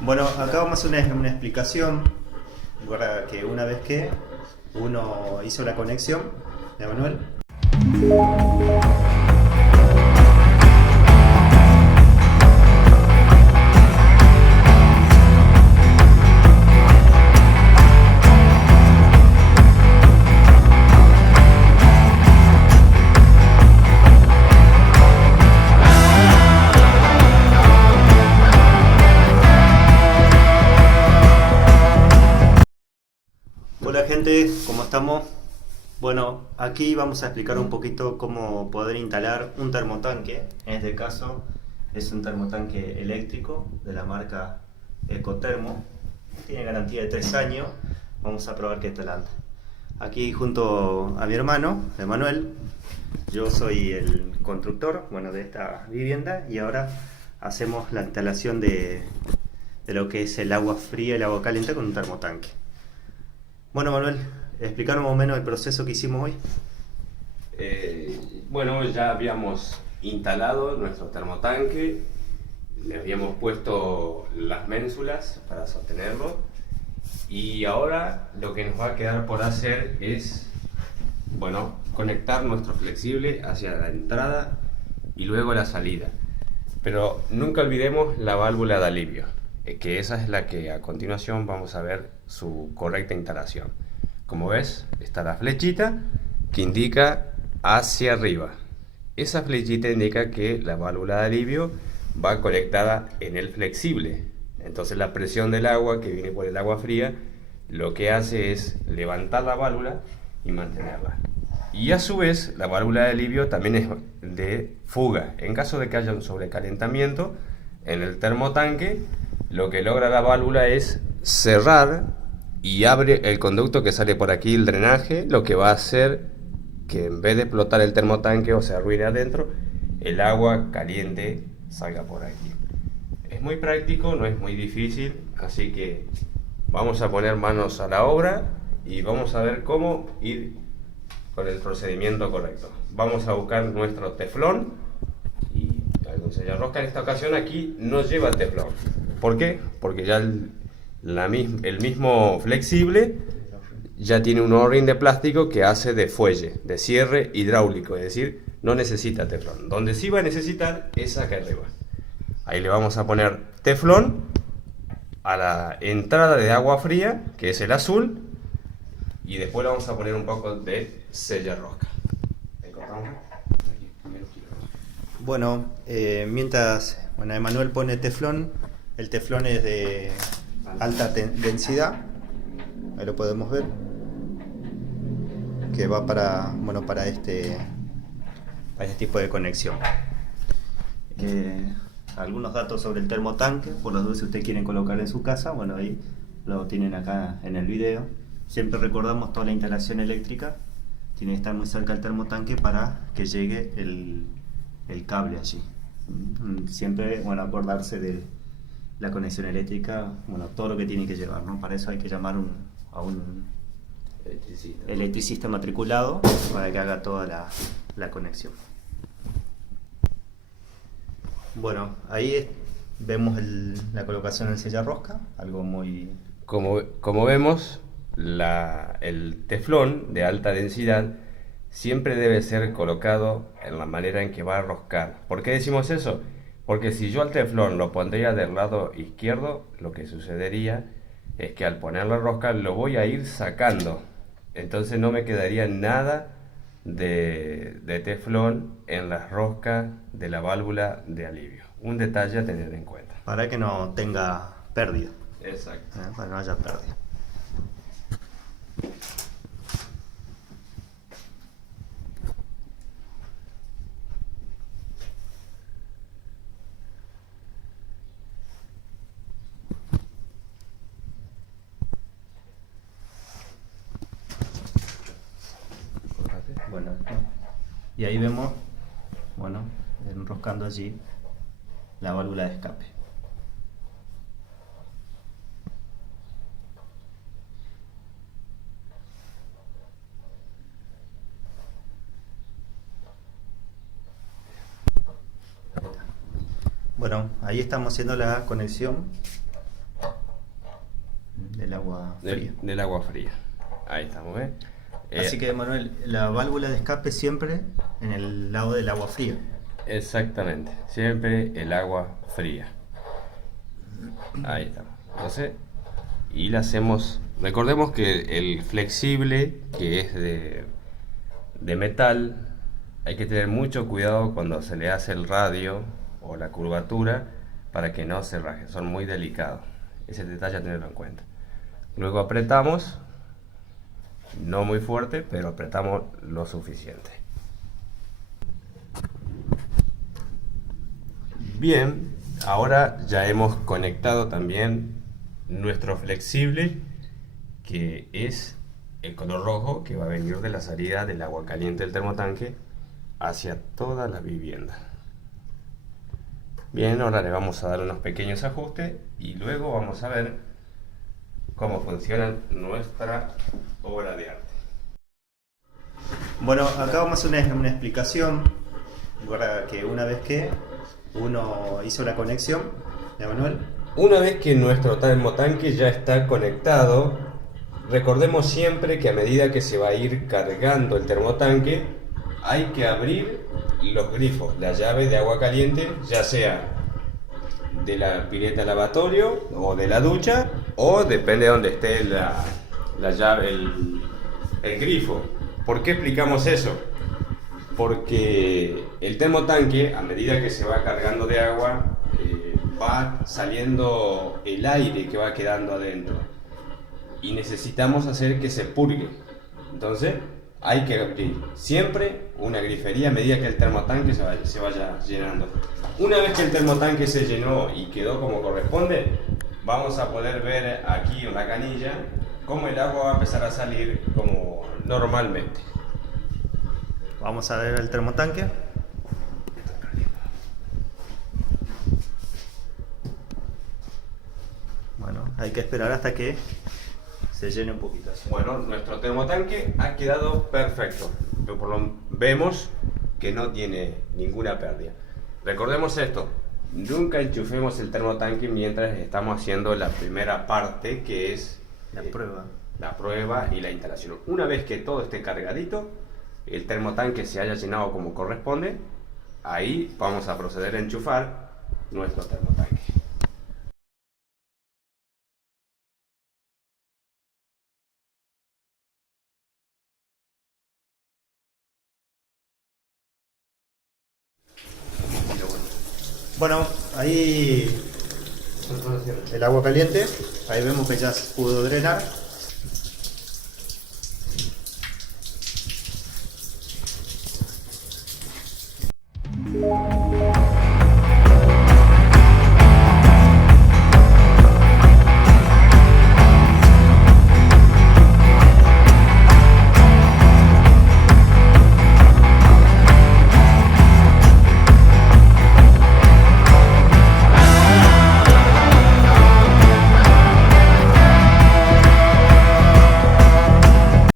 Bueno, acá vamos a hacer una explicación para que una vez que uno hizo la conexión de Manuel. Hola gente, ¿cómo estamos? Bueno, aquí vamos a explicar un poquito cómo poder instalar un termotanque. En este caso es un termotanque eléctrico de la marca Ecotermo. Tiene garantía de 3 años. Vamos a probar qué tal anda. Aquí junto a mi hermano, Emanuel, yo soy el constructor, bueno, de esta vivienda, y ahora hacemos la instalación de lo que es el agua fría y el agua caliente con un termotanque. Bueno, Manuel, explicaron más o menos el proceso que hicimos hoy. Bueno, ya habíamos instalado nuestro termotanque, le habíamos puesto las ménsulas para sostenerlo y ahora lo que nos va a quedar por hacer es, bueno, conectar nuestro flexible hacia la entrada y luego la salida. Pero nunca olvidemos la válvula de alivio, que esa es la que a continuación vamos a ver su correcta instalación. Como ves, está la flechita que indica hacia arriba. Esa flechita indica que la válvula de alivio va conectada en el flexible. Entonces la presión del agua que viene por el agua fría lo que hace es levantar la válvula y mantenerla. Y a su vez la válvula de alivio también es de fuga. En caso de que haya un sobrecalentamiento en el termotanque, lo que logra la válvula es cerrar y abre el conducto que sale por aquí, el drenaje, lo que va a hacer que en vez de explotar el termotanque o se arruine adentro, el agua caliente salga por aquí. Es muy práctico, no es muy difícil, así que vamos a poner manos a la obra y vamos a ver cómo ir con el procedimiento correcto. Vamos a buscar nuestro teflón y algún sellarrosca. En esta ocasión aquí no lleva teflón. ¿Por qué? Porque ya el mismo flexible ya tiene un O-ring de plástico que hace de fuelle, de cierre hidráulico, es decir, no necesita teflón. Donde sí va a necesitar es acá arriba. Ahí le vamos a poner teflón a la entrada de agua fría, que es el azul, y después le vamos a poner un poco de sellarrosca. Bueno, mientras Emanuel pone teflón, el teflón es de alta densidad, ahí lo podemos ver, que va para este tipo de conexión. Algunos datos sobre el termotanque, por las dudas si ustedes quieren colocar en su casa, bueno, ahí lo tienen acá en el video. Siempre recordamos toda la instalación eléctrica tiene que estar muy cerca del termotanque para que llegue el cable allí. Siempre, bueno, acordarse de la conexión eléctrica, bueno, todo lo que tiene que llevar, ¿no? Para eso hay que llamar a un electricista matriculado para que haga toda la conexión. Bueno, ahí vemos la colocación del sellarrosca, algo muy... Como vemos, el teflón de alta densidad siempre debe ser colocado en la manera en que va a roscar. ¿Por qué decimos eso? Porque si yo al teflón lo pondría del lado izquierdo, lo que sucedería es que al poner la rosca lo voy a ir sacando. Entonces no me quedaría nada de teflón en las roscas de la válvula de alivio. Un detalle a tener en cuenta. Para que no tenga pérdida. Exacto. Para que no haya pérdida. Bueno, y ahí vemos, bueno, enroscando allí la válvula de escape. Bueno, ahí estamos haciendo la conexión del agua fría. Del agua fría. Ahí estamos, ¿eh? Así que, Manuel, la válvula de escape siempre en el lado del agua fría. Exactamente, siempre el agua fría. Ahí estamos. Entonces, y la hacemos. Recordemos que el flexible, que es de metal, hay que tener mucho cuidado cuando se le hace el radio o la curvatura para que no se raje. Son muy delicados. Ese detalle a tenerlo en cuenta. Luego apretamos, no muy fuerte, pero apretamos lo suficiente. Bien, ahora ya hemos conectado también nuestro flexible, que es el color rojo que va a venir de la salida del agua caliente del termotanque hacia toda la vivienda. Bien, ahora le vamos a dar unos pequeños ajustes y luego vamos a ver cómo funciona nuestra obra de arte. Bueno, acá vamos a hacer una explicación para que una vez que uno hizo la conexión de Manuel. Una vez que nuestro termotanque ya está conectado, recordemos siempre que a medida que se va a ir cargando el termotanque, hay que abrir los grifos, la llave de agua caliente, ya sea de la pileta lavatorio o de la ducha, o depende de donde esté la llave, el grifo. ¿Por qué explicamos eso? Porque el termotanque, a medida que se va cargando de agua, va saliendo el aire que va quedando adentro y necesitamos hacer que se purgue. Entonces hay que abrir siempre una grifería a medida que el termotanque se vaya llenando. Una vez que el termotanque se llenó y quedó como corresponde, vamos a poder ver aquí en la canilla cómo el agua va a empezar a salir como normalmente. Vamos a ver el termotanque. Bueno, hay que esperar hasta que se llene un poquito así. Bueno, nuestro termotanque ha quedado perfecto. Vemos que no tiene ninguna pérdida. Recordemos esto, nunca enchufemos el termotanque mientras estamos haciendo la primera parte, que es la prueba y la instalación. Una vez que todo esté cargadito, el termotanque se haya llenado como corresponde, ahí vamos a proceder a enchufar nuestro termotanque. Bueno, ahí el agua caliente, ahí vemos que ya se pudo drenar.